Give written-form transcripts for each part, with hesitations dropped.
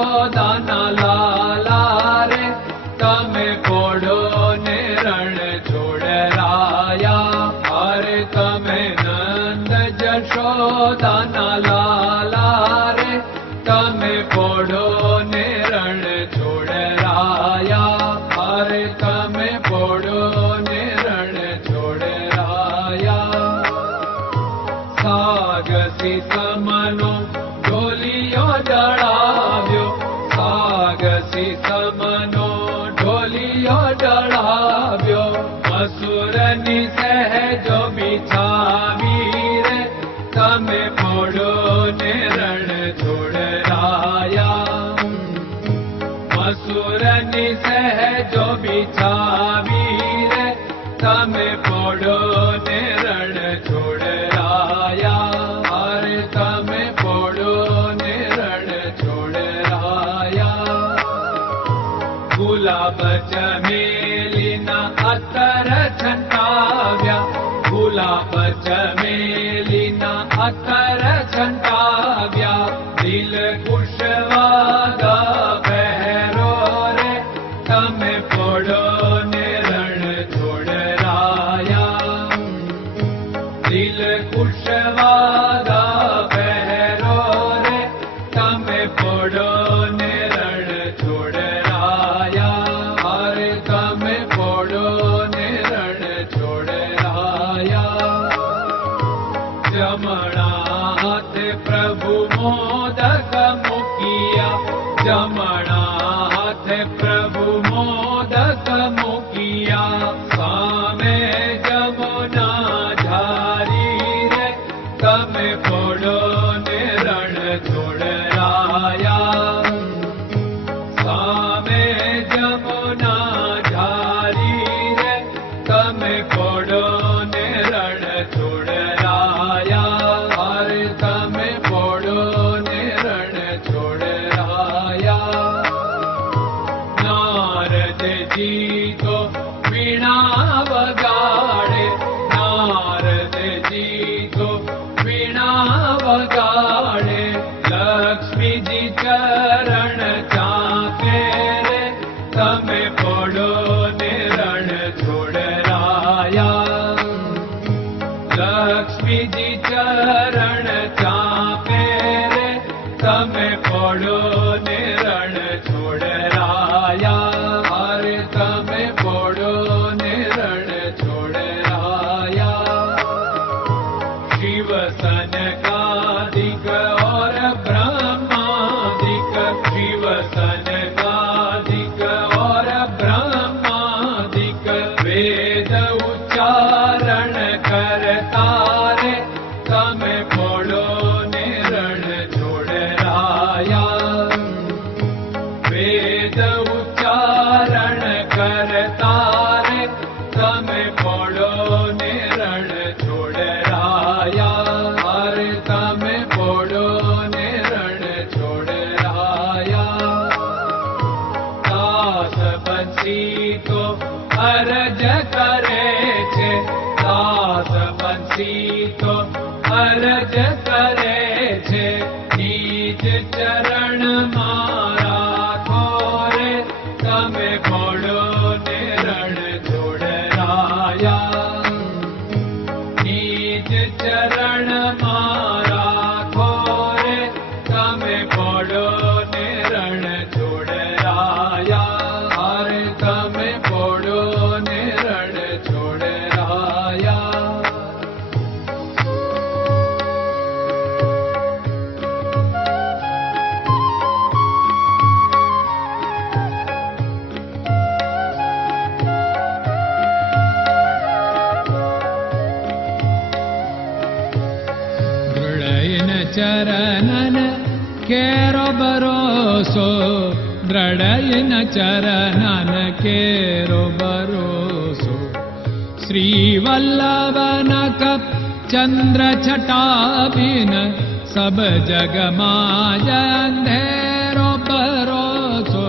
જશોદાના લાલા રે તમે પોડો ને રણ છોડરાયા. અરે તમે નંદ જશોદાના લાલા રે તમે પોડો ને રણ છોડરાયા. અરે તમે પોડો ને રણ છોડરાયા. સાગસી સમનો ઢોલિયો ડળાવ્યો, સાગસી સમનો ઢોલિયો ડળાવ્યો. મસૂરની સહેજો બિછાવી રે તમે પોડો ને રણ છોડરાયા. મસૂરની સહેજો બિછાવી રે તમે પોડો ને રણ છોડરાયા. અરે તમે પોડો ને રણ છોડરાયા. ગુલાબ ચમેલીના અત્તર છંટાવ્યા, ગુલાબ ચમેલીના અત્તર છંટાવ્યા. દિલ કુશવાદા પહેરો રે તમે પોડો ને રણ છોડરાયા. દિલ કુશવાદા પહેરો રે તમે પોડો ને રણ છોડરાયા. અરે તમે પોડો ને રણ છોડરાયા. જમણા હાથે પ્રભુ મોદક મૂકિયા, જમણા હાથે પ્રભુ મોદક મૂકિયા. સામે જમુના ઝારી રે તમે પોડો ને રણ છોડરાયા. સામે જમુના ઝારી રે તમે પોડો ને રણ છોડરાયા. અરે તમે પોડો ને રણ છોડરાયા. નારદજી તો વીણા વગાડે, નારદજી તો વીણા વગાડે. લક્ષ્મીજી ચરણ ચાકે રે તમે પોડો ને રણ છોડરાયા. લક્ષ્મીજી ચરણ ચાપે રે તમે પોડો ને રણ છોડરાયા. અરે તમે પોડો ને રણ છોડરાયા. શિવ સનકાદિક और ब्रह्मादिक, शिव सनकादिक और ब्रह्मादिक. वेद उच्चारण करता रे તમે પોડો ને રણ છોડરાયા. વેદ ઉચ્ચારણ કરતા રે તમે પોડો ને રણ છોડરાયા. અરે તમે પોડો ને રણ છોડરાયા. દાસ બંસી તો અરજ કરે છે, દાસ બંસી તો અરજ કરે છે. નીચ ચરણ મારા ખોરે તમે પોડો ને રણ છોડરાયા. નીચ ચરણ મારા ખોરે તમે પોડો ને રણ છોડરાયા. અરે તમે પોડો ને રણ છોડરાયા. ચરણન કેરો ભરોસો, દ્રઢયન ચરણન કેરો ભરોસો. શ્રી વલ્લભન કપ ચંદ્ર છટાબિન સબ જગમાં અંધેરો ભરોસો.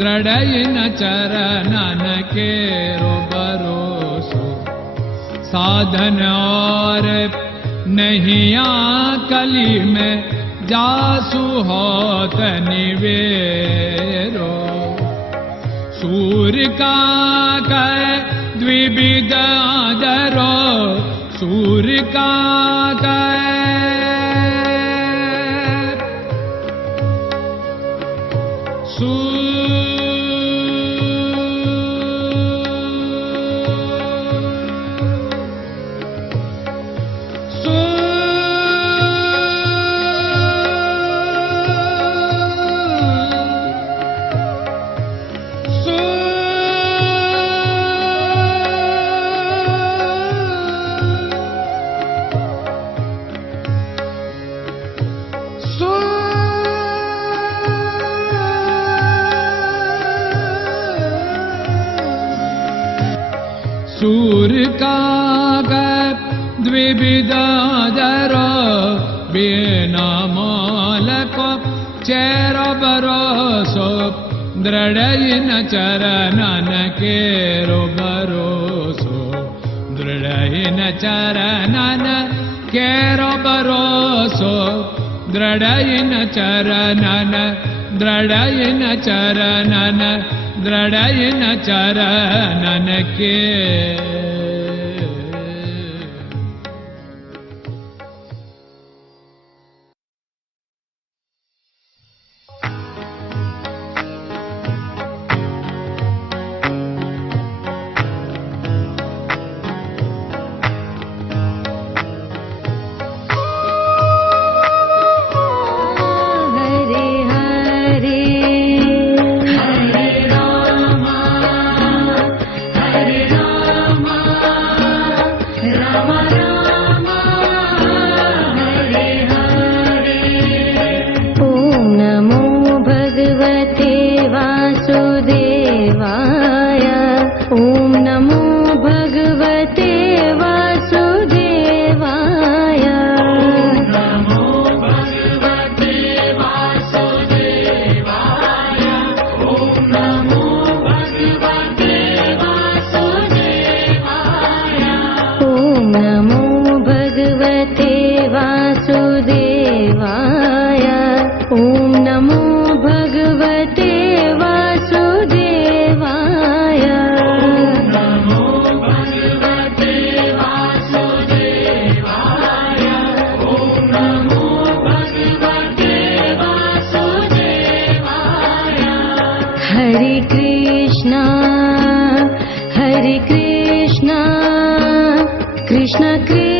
દ્રઢયન ચરણન કેરો ભરોસો. साधन और नहीं कली में जासु होत निवेरो। सूर्य का कै द्विविध आदरो, सूर्य का सूर्य का द्विविधादरो, बिना मोल को चेर भरोसो, दृढ़ चरणन केरो भरोसो, दृढ़ चरणन केरो भरोसो, दृढ़ चरणन, दृढ़ चरणन, दृढ़ चरणन के। Krishna Krishna